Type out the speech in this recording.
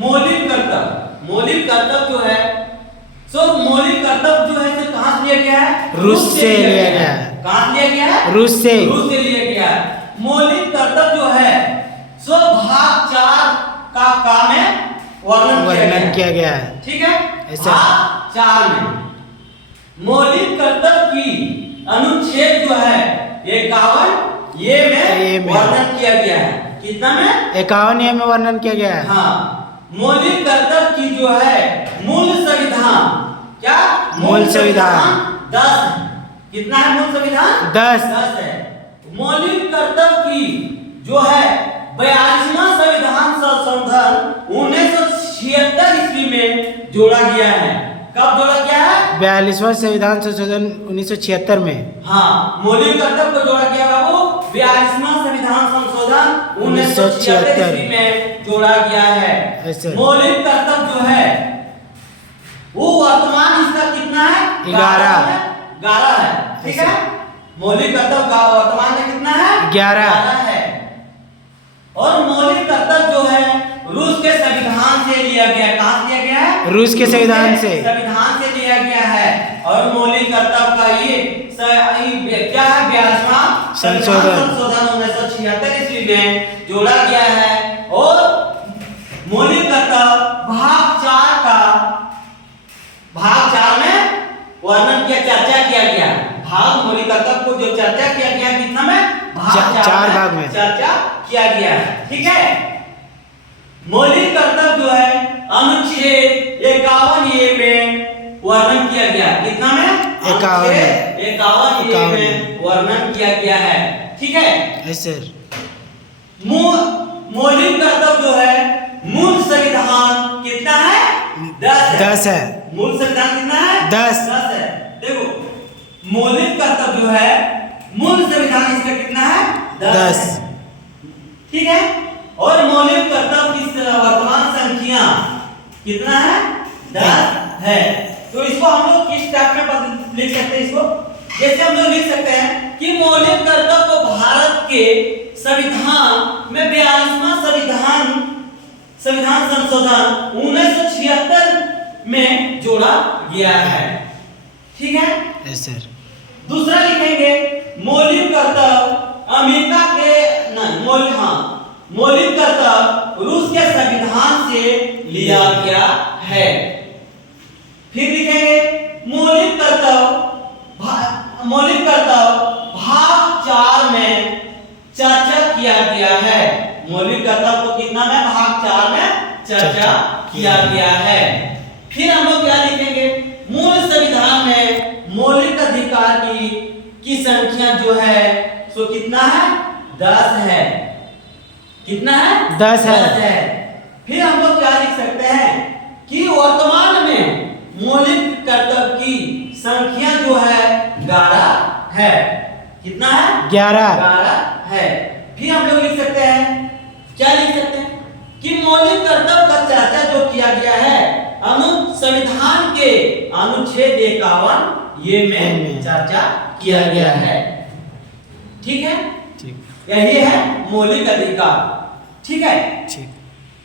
मौलिक कर्तव्य जो है, मौलिक कर्तव्य जो है इसे कहाँ से लिया गया है? रूस से लिया गया है। कहाँ से लिया गया है? रूस से लिया गया है। मौलिक कर्तव्य जो है सो भाग 4 का काम में वर्णन किया गया है। ठीक है, ऐसा भाग 4 में मौलिक कर्तव्य की अनुच्छेद जो है 51 ये में वर्णन किया गया है। कितना में? 51 में वर्णन किया गया है। हाँ, मौलिक कर्तव्य की जो है मूल संविधान, क्या मूल संविधान 10। कितना है मूल संविधान? 10 है। मौलिक कर्तव्य की जो है 42वां संविधान संशोधन 1976 ईस्वी में जोड़ा गया है। कब जोड़ा गया है? 42वां संविधान संशोधन 1976 में। हाँ, मौलिक कर्तव्य को जोड़ा गया बाबू 42वां संविधान संशोधन 1976 ईस्वी में जोड़ा गया है। मौलिक कर्तव्य जो है वो वर्तमान इसका कितना है? 11 है। ठीक है, मौलिक कर्तव्य का वर्तमान में कितना है? 11 है। और मौलिक कर्तव्य जो है रूस के संविधान से लिया गया। कहाँ से लिया गया है? रूस के संविधान से लिया गया है। और मौलिक कर्तव्य का ये क्या है? 42वां संशोधन 1976 ईस्वी में जोड़ा गया है। और मौलिक कर्तव्य भाग 4 में वर्णन किया, चर्चा किया गया। भाग मौलिक कर्तव्य को जो चर्चा किया गया कितना में? भाग 4 भाग में चर्चा किया गया है। ठीक है, मौलिक कर्तव्य जो है अनुच्छेद 51 में वर्णन किया गया। कितना में? 51 में वर्णन किया गया है। ठीक है सर। मौलिक कर्तव्य जो है मूल संविधान कितना है? 10 है। मूल संविधान कितना है? 10 है। देखो, मौलिक कर्तव्य जो है मूल संविधान इसका कितना है? 10। ठीक है, और मौलिक कर्तव्य की वर्तमान संख्या कितना है? 10 है। तो इसको हम लोग किस टाइप में लिख सकते हैं? इसको जैसे हम लोग लिख सकते हैं कि मौलिक कर्तव्य को भारत के संविधान में 42वां संविधान संशोधन 1976 में जोड़ा गया है। ठीक है यस सर। दूसरा लिखेंगे मौलिक कर्तव्य अमेरिका के मौलिक कर्तव्य रूस के संविधान से लिया गया है। फिर लिखेंगे मौलिक कर्तव्य भाग 4 में चर्चा किया गया है। मौलिक कर्तव्य को कितना में? भाग 4 में चर्चा किया गया है। फिर हम लोग क्या लिखेंगे? मूल संविधान में मौलिक अधिकार की संख्या जो है सो कितना है? 10 है। कितना है? 10 है। फिर हम लोग क्या लिख सकते हैं कि वर्तमान में मौलिक कर्तव्य की संख्या जो है 11 है। कितना है? 11 है। फिर हम लोग लिख सकते हैं, क्या लिख सकते हैं कि मौलिक कर्तव्य का चर्चा जो किया गया है संविधान के अनुच्छेद 51 ये में चर्चा किया गया है। ठीक है, यही है मौलिक अधिकार। ठीक है।